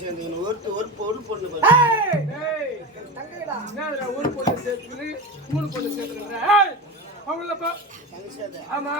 சேர்ந்து ஒரு பொண்ணு தங்கைடா ஒரு பொண்ணு சேர்த்து 3 பொண்ணு சேர்த்துக்கிறேன். அவங்களப்பா ஆமா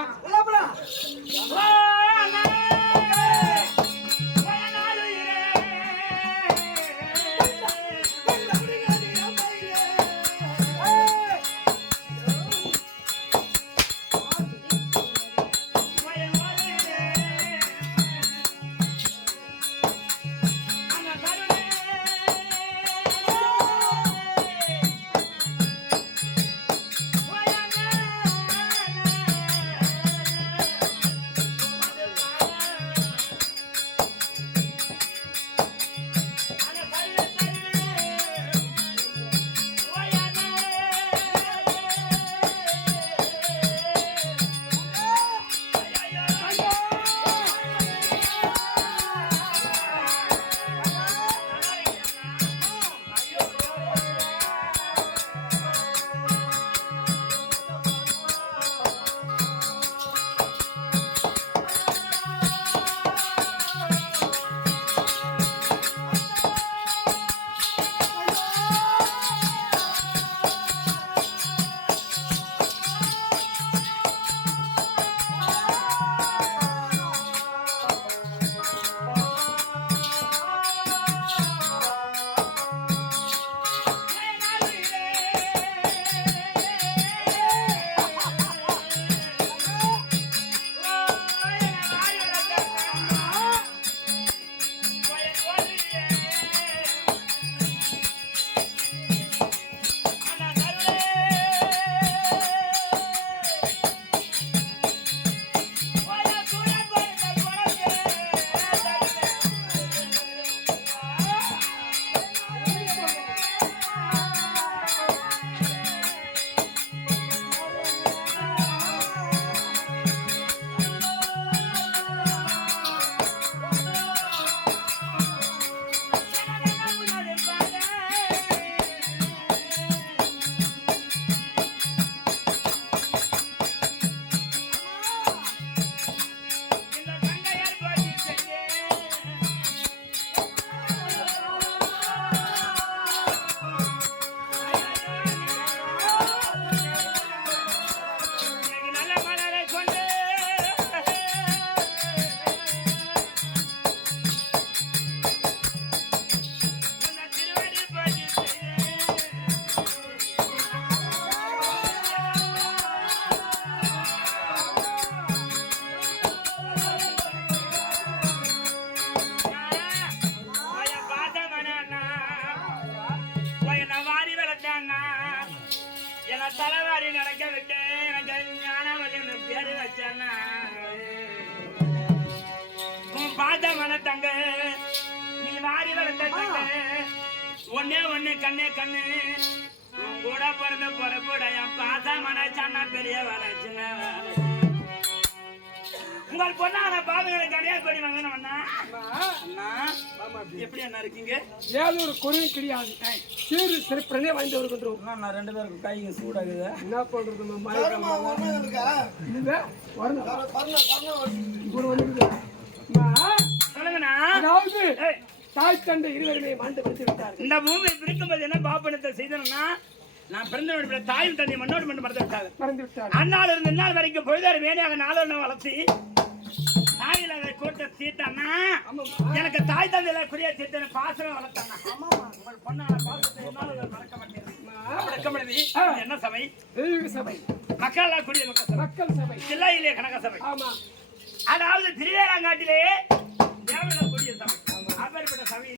தலைவாரி நடக்க விட்டு எனக்கு ஞானவதி பேரு வச்சேன்னா உன் பார்த்த மன தங்க நீ வாரி வளர்த்த தங்க ஒன்னே ஒண்ணு கண்ணே கண்ணு உன் கூட பிறந்த பொறப்போட என் பார்த்த மன சன்னா பெரிய வேலை சின்ன வேலை உங்கள் பொண்ணான பாவங்களை கடையாது பண்ணி வாங்கணும் அண்ணா. எப்படி அண்ணா இருக்கீங்க? ஏதோ ஒரு குறையும் கிடையாது. சீரு சிறப்புடனே வாங்கி வருகின்றோம். நான் 2 பேருக்கு கைங்க சூடாகுது. என்ன பண்றது? அதாவது தாய் தந்தை இருவருமே மாண்டு வந்து விட்டார்கள். இந்த பூமியை பிரிக்கும்போது என்ன பாப்பனத்தை செய்தோம்னா நான் பிறந்த வீட்டுல தாயும் தந்தை மண்ணோடு மண்ணு மறந்து விட்டாங்க. அந்நாள் இருந்து இந்நாள் வரைக்கும் பொழுதாரு வேணியாக 4 வளர்த்தி தாயில அதை கூட்ட தீட்டானா எனக்கு தாய் தந்தையில குறிய தீர்த்த பாசனம் வளர்த்தானா உங்கள் பொண்ணான பாசத்தை மறக்க மாட்டேன். என்ன சபை? சபை. மக்கள் கூடிய மக்கள் சபை. சில்லையிலே கனக சபை. ஆமா. அதாவது திருவேலாங்காட்டிலே